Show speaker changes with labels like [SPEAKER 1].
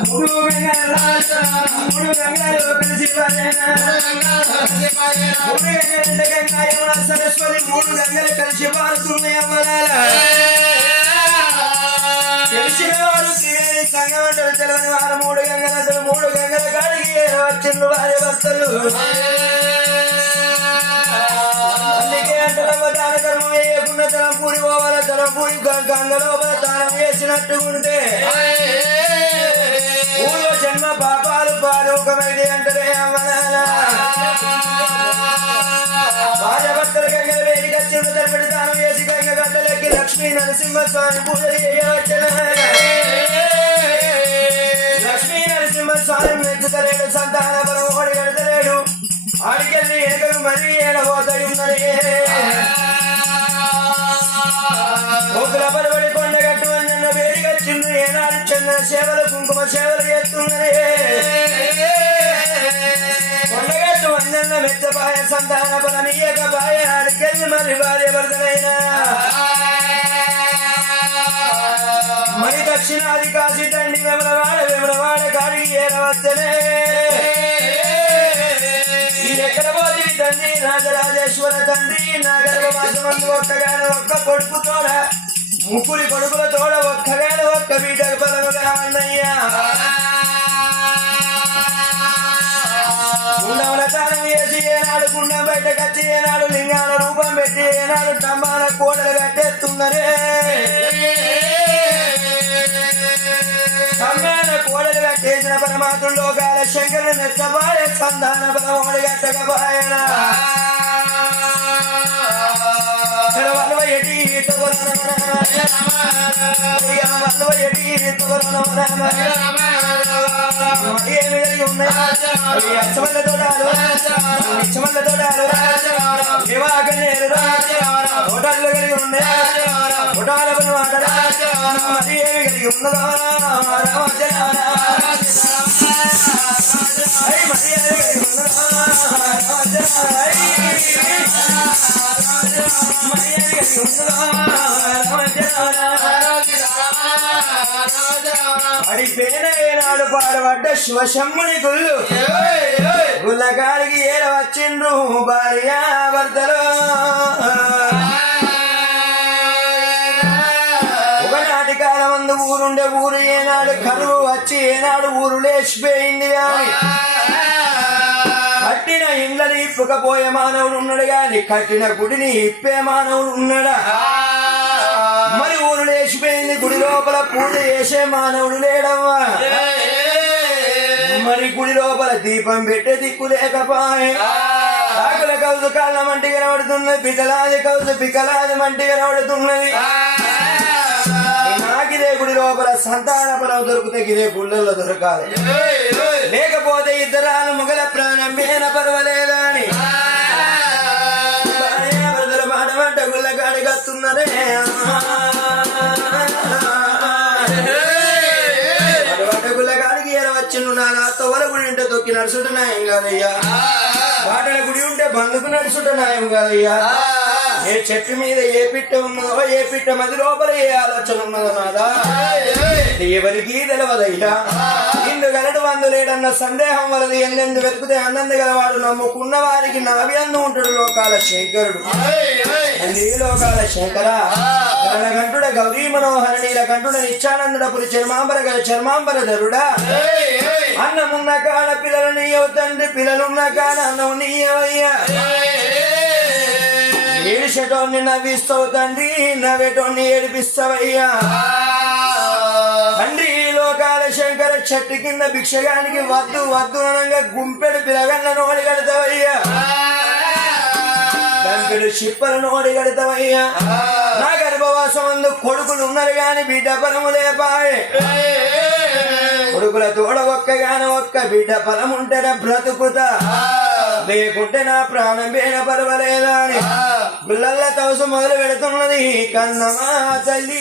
[SPEAKER 1] మూడు గంగలు మూడు గంగలు కలిసి సరస్వతి మూడు గంగలు కలిసి పారుతున్నాయి అమ్మలాల తెలిసిన వారు త్రివేణి సంఘం అంటారు తెలియని వారు మూడు గంగల అంటారు మూడు గంగల కాడికి వచ్చిండ్రు భార్య భర్తలు అందుకే అంటారు దాన ధర్మం వేయకుండా తరం పూరి పోవాలి తరం పూరి గంగలో దానం వేసినట్టు ఉంటే పాపాలు అంటే భార్యభర్తల గంగల వేడికి వచ్చిండు తరపడి తాను వేసి గంగ గడ్డలెక్కి లక్ష్మీ నరసింహస్వామి పూజ చేయవచ్చిన లక్ష్మీ నరసింహస్వామి మెచ్చుతలేడు సంతాన బలం ఓడి కడతలేడు ఆడికెళ్ళి ఎనకలు మరీ ఏడబోతాయి ఉన్నదే ఒకల పడబడి కొండ కట్టు అన్న వేడికి వచ్చిండు ఏనాడు చంద్ర సేవలు కుంకుమ సేవలు చేస్తున్నదే. కొండగట్టు వందన్న సంతాన బలనీయక బాయ ఆడికెళ్ళి మరి భార్య భర్తలైనా మరి దక్షిణాది కాశీ తండ్రి వెమలవాడ వెమలవాడ కాడి ఏరవచ్చనే ఎక్కడ పోయి తండ్రి రాజరాజేశ్వర తండ్రి నాగర్భవాసమందు ఒక్కగాను ఒక్క కొడుకు తోడ ముగ్గురి కొడుకుల తోడ ఒక్కగాను ఒక్క బిడ్డ బలముగా అన్నయ్యా కచ్చి ఏనాడు లింగాల రూపం పెట్టి ఏనాడు స్తంభాల కోడలు కట్టేస్తున్నరే స్తంభాల కోడలు కట్టేసిన పరమాత్రుడు లోకాల శంకరుడు మెచ్చబాడే సంధాన బలమోడి కట్టకపోయన ఏమి కలిగి ఉన్నాయి? అచ్చమల్ల తోడాలు నిచ్చమల్ల తోడాలు. దేవాగనేరు హోటళ్ళు కలిగి ఉన్నాయి హోటాల పని మాటలు మరి ఏమి కలిగి ఉన్నదో రామచంద్ర ఐ అడిపోయిన ఏనాడు పాడబడ్డ శివశమ్ముని గుళ్ళు గుల్లగారికి ఏర వచ్చిండ్రు భార్య భర్తలు? ఒకనాటి కాలం అందు ఊరుండే ఊరు ఏనాడు కరువు వచ్చి ఏనాడు ఊరు లేచిపోయింది గాని. కట్టిన ఇండ్లని ఇప్పుకపోయే మానవుడు ఉన్నాడు గాని కట్టిన గుడిని ఇప్పే మానవుడు ఉన్నాడా? గుడి లోపల పూజ చేసే మానవుడు లేడమ్మా మరి గుడి లోపల దీపం పెట్టే దిక్కు లేకపాయే. ఆకుల కౌసు కాళ్ళ మంటి కనబడుతున్నది పికలాది కౌసు పికలాది మంటి కనబడుతున్నది. నాకిదే గుడి లోపల సంతాన పరం దొరికితే గిదే గుళ్ళల్లో దొరకాలి. లేకపోతే ఇద్దరాలు మొగల ప్రాణం మేన పర్వాలేదా గుడి ఉంటే తొక్కి నడుచుంట నాయం కాదయ్యా. బాటల గుడి ఉంటే బందుకు నడుచుంట నాయం కాదయ్యా. ఏ చెట్టు మీద ఏ పిట్ట ఉన్నదో ఏ పిట్ట మది లోపల ఏ ఆలోచన ఉన్నదో నాదా? ఎవరికి తెలవదయ్యా. ఇందు గలడు వందు లేడన్న సందేహం వలది ఎన్నెందు వెతుకుతే అన్నందు గలవాడు నమ్ముకున్న వారికి నావి అందు ఉంటాడు లోకాల శంకరుడు నీ లోకాల శంకర గంటుడ గౌరీ మనోహర నీల కంటుడ నిత్యానందుడ పురి చర్మాంబర గల చర్మాంబర ధరుడా. అన్నమున్న కాడ పిల్లలు నీయవు తండ్రి పిల్లలున్న కాడ అన్నం నీయవయ్యా. ఏడిసేటోన్ని నవ్విస్తావు తండ్రి నవ్వేటోన్ని ఏడిపిస్తావయ్యా. తండ్రి లోకాల శంకర చెట్టు కింద భిక్షగానికి వద్దు వద్దు అనగా గుంపెడు పిలగన్న నోడి కడతావయ్యా. గంపెడు చిప్పల నోడి కడతావయ్యా. నా గర్భవాసం అందు కొడుకులు ఉన్నారు గాని బిడ్డ పరము లేపాయే. కొడుకుల తోడ ఒక్కగాన ఒక్క బిడ్డ ఫలం ఉంటేనే బ్రతుకుతా లేకుంటే నా ప్రాణం పేన పర్వాలేదా అని పిల్లల తవసు మొదలు పెడుతున్నది కన్నమా తల్లి